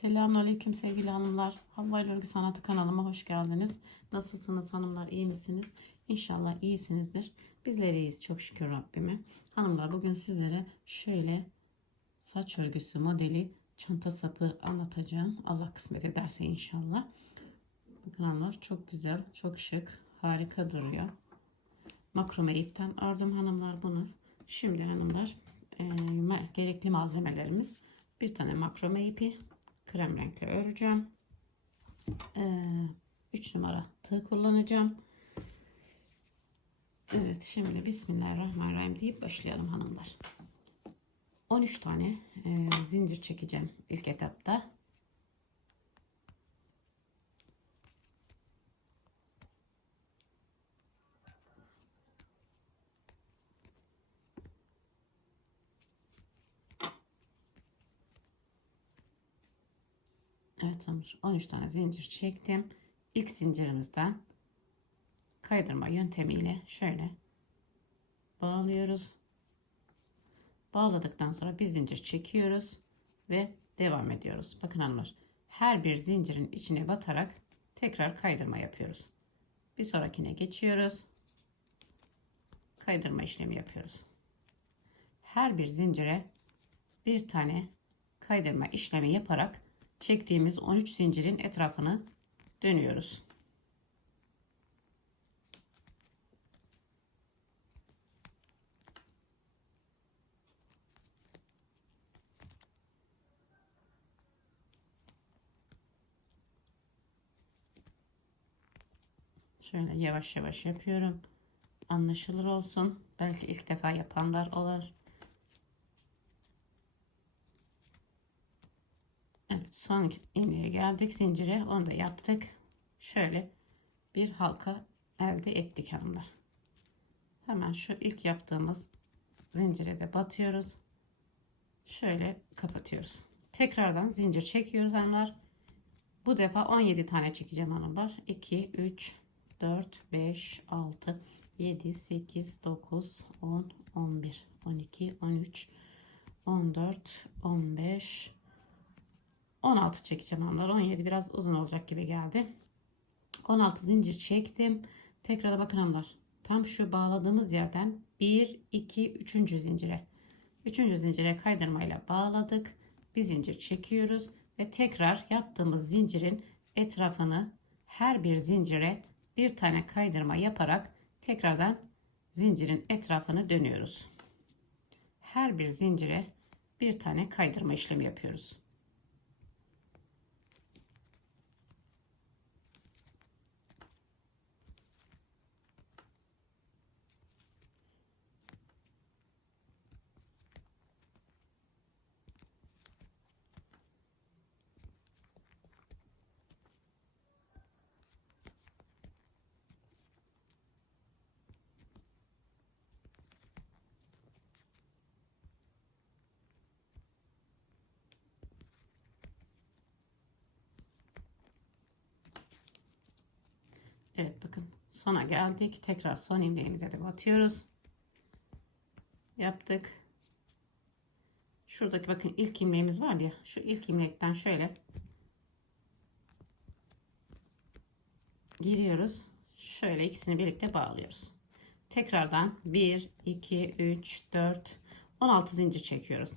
Selamünaleyküm sevgili hanımlar. Havva ile Örgü Sanatı kanalıma hoş geldiniz. Nasılsınız hanımlar? iyi misiniz? İnşallah iyisinizdir. Bizler iyiyiz çok şükür Rabbime. Hanımlar bugün sizlere şöyle saç örgüsü modeli çanta sapı anlatacağım. Allah kısmet ederse inşallah. Bakın hanımlar çok güzel, çok şık, harika duruyor. Makrome ipten ördüm hanımlar bunu. Şimdi hanımlar e, gerekli malzemelerimiz bir tane makrome ipi krem renkli öreceğim. 3 numara tığ kullanacağım. Evet şimdi Bismillahirrahmanirrahim deyip başlayalım hanımlar. 13 tane e, zincir çekeceğim ilk etapta. Evet hanımlar 13 tane zincir çektim. İlk zincirimizden kaydırma yöntemiyle şöyle bağlıyoruz. Bağladıktan sonra bir zincir çekiyoruz ve devam ediyoruz. Bakın hanımlar her bir zincirin içine batarak tekrar kaydırma yapıyoruz. Bir sonrakine geçiyoruz. Kaydırma işlemi yapıyoruz. Her bir zincire bir tane kaydırma işlemi yaparak çektiğimiz 13 zincirin etrafını dönüyoruz. Şöyle yavaş yavaş yapıyorum. Anlaşılır olsun. Belki ilk defa yapanlar olur. Evet son ilmeğe geldik zincire onu da yaptık. Şöyle bir halka elde ettik hanımlar. Hemen şu ilk yaptığımız zincire de batıyoruz. Şöyle kapatıyoruz. Tekrardan zincir çekiyoruz hanımlar. Bu defa 17 tane çekeceğim hanımlar. 2, 3, 4, 5, 6, 7, 8, 9, 10, 11, 12, 13, 14, 15, 16 çekeceğim hanımlar. 17 biraz uzun olacak gibi geldi. 16 zincir çektim. Tekrar bakın hanımlar. Tam şu bağladığımız yerden 1, 2, 3. zincire. 3. zincire kaydırmayla bağladık. Bir zincir çekiyoruz ve tekrar yaptığımız zincirin etrafını her bir zincire bir tane kaydırma yaparak tekrardan zincirin etrafını dönüyoruz. Her bir zincire bir tane kaydırma işlemi yapıyoruz. Evet bakın sona geldik. Tekrar son ilmeğimize de batıyoruz. Yaptık. Şuradaki bakın ilk ilmeğimiz var ya. Şu ilk ilmekten şöyle giriyoruz. Şöyle ikisini birlikte bağlıyoruz. Tekrardan 1, 2, 3, 4, 16 zincir çekiyoruz.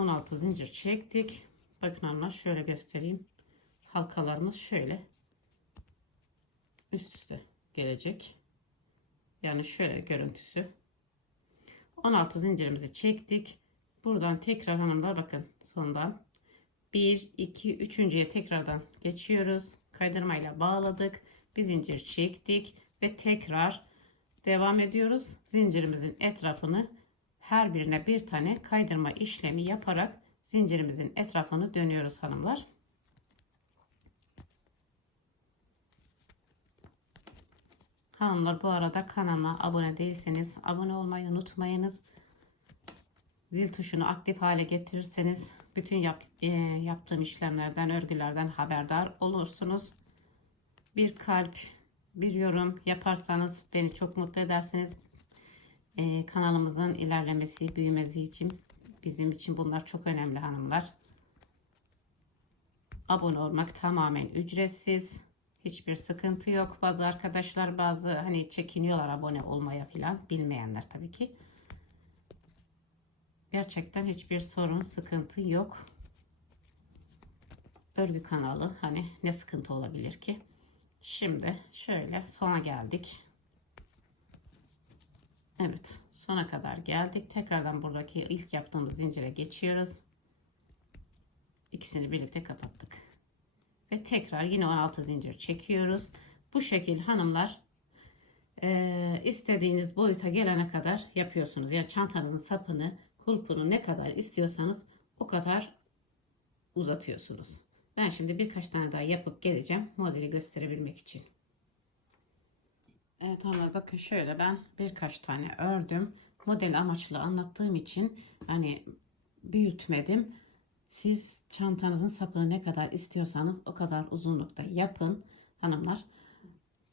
16 zincir çektik. Bakın hanımlar şöyle göstereyim. Halkalarımız şöyle üst üste gelecek. Yani şöyle görüntüsü. 16 zincirimizi çektik. Buradan tekrar hanımlar bakın sondan 1 2 üçüncüye tekrardan geçiyoruz. Kaydırmayla bağladık. Bir zincir çektik ve tekrar devam ediyoruz. Zincirimizin etrafını her birine bir tane kaydırma işlemi yaparak zincirimizin etrafını dönüyoruz hanımlar. Hanımlar bu arada kanalıma abone değilseniz abone olmayı unutmayınız. Zil tuşunu aktif hale getirirseniz bütün yap, e, yaptığım işlemlerden, örgülerden haberdar olursunuz. Bir kalp bir yorum yaparsanız beni çok mutlu edersiniz. Ee, kanalımızın ilerlemesi, büyümesi için bizim için bunlar çok önemli hanımlar. Abone olmak tamamen ücretsiz. Hiçbir sıkıntı yok. Bazı arkadaşlar bazı hani çekiniyorlar abone olmaya filan. Bilmeyenler tabii ki. Gerçekten hiçbir sorun, sıkıntı yok. Örgü kanalı hani ne sıkıntı olabilir ki? Şimdi şöyle sona geldik. Evet sona kadar geldik. Tekrardan buradaki ilk yaptığımız zincire geçiyoruz. İkisini birlikte kapattık. Ve tekrar yine 16 zincir çekiyoruz. Bu şekil hanımlar e, istediğiniz boyuta gelene kadar yapıyorsunuz. Yani çantanızın sapını, kulpunu ne kadar istiyorsanız o kadar uzatıyorsunuz. Ben şimdi birkaç tane daha yapıp geleceğim modeli gösterebilmek için. Evet hanımlar bakın şöyle ben birkaç tane ördüm. Model amaçlı anlattığım için hani büyütmedim. Siz çantanızın sapını ne kadar istiyorsanız o kadar uzunlukta yapın hanımlar.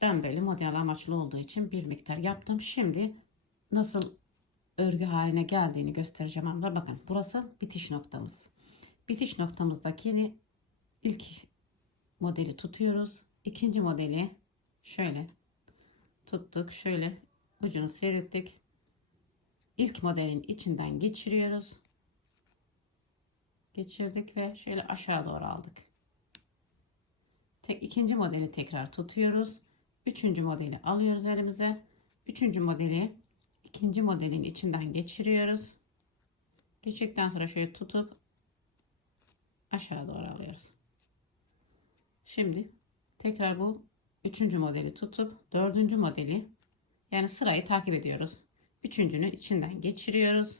Ben böyle model amaçlı olduğu için bir miktar yaptım. Şimdi nasıl örgü haline geldiğini göstereceğim hanımlar. Bakın burası bitiş noktamız. Bitiş noktamızdaki ilk modeli tutuyoruz. İkinci modeli şöyle tuttuk. Şöyle ucunu seyrettik. İlk modelin içinden geçiriyoruz. Geçirdik ve şöyle aşağı doğru aldık. Tek ikinci modeli tekrar tutuyoruz. Üçüncü modeli alıyoruz elimize. Üçüncü modeli ikinci modelin içinden geçiriyoruz. Geçirdikten sonra şöyle tutup aşağı doğru alıyoruz. Şimdi tekrar bu üçüncü modeli tutup dördüncü modeli yani sırayı takip ediyoruz. Üçüncünün içinden geçiriyoruz.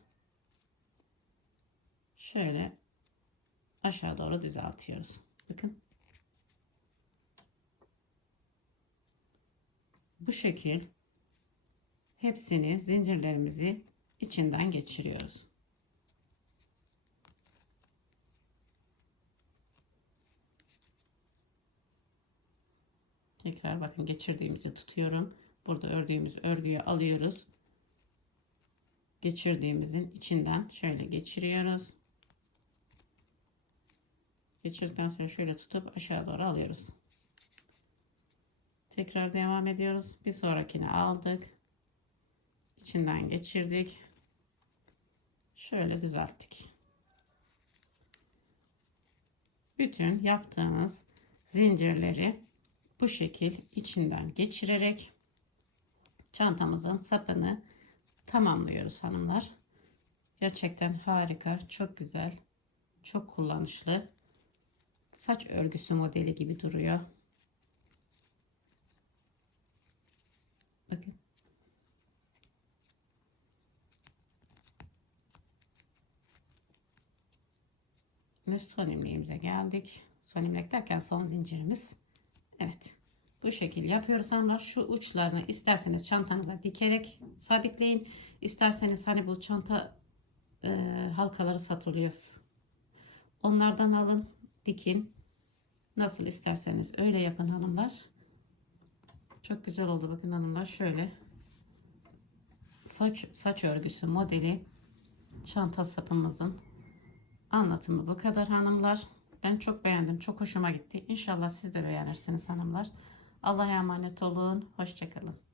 Şöyle aşağı doğru düzeltiyoruz. Bakın. Bu şekil hepsini zincirlerimizi içinden geçiriyoruz. Tekrar bakın geçirdiğimizi tutuyorum. Burada ördüğümüz örgüyü alıyoruz. Geçirdiğimizin içinden şöyle geçiriyoruz. Geçirdikten sonra şöyle tutup aşağı doğru alıyoruz. Tekrar devam ediyoruz. Bir sonrakini aldık. İçinden geçirdik. Şöyle düzelttik. Bütün yaptığımız zincirleri bu şekil içinden geçirerek çantamızın sapını tamamlıyoruz hanımlar. Gerçekten harika, çok güzel, çok kullanışlı. Saç örgüsü modeli gibi duruyor. Bakın. Ve son imleğimize geldik. Son imlek derken son zincirimiz. Evet. Bu şekil yapıyoruz ama şu uçlarını isterseniz çantanıza dikerek sabitleyin. İsterseniz hani bu çanta e, halkaları satılıyor. Onlardan alın, dikin. Nasıl isterseniz öyle yapın hanımlar. Çok güzel oldu bakın hanımlar. Şöyle saç, saç örgüsü modeli çanta sapımızın anlatımı bu kadar hanımlar. Ben çok beğendim. Çok hoşuma gitti. İnşallah siz de beğenirsiniz hanımlar. Allah'a emanet olun. Hoşçakalın.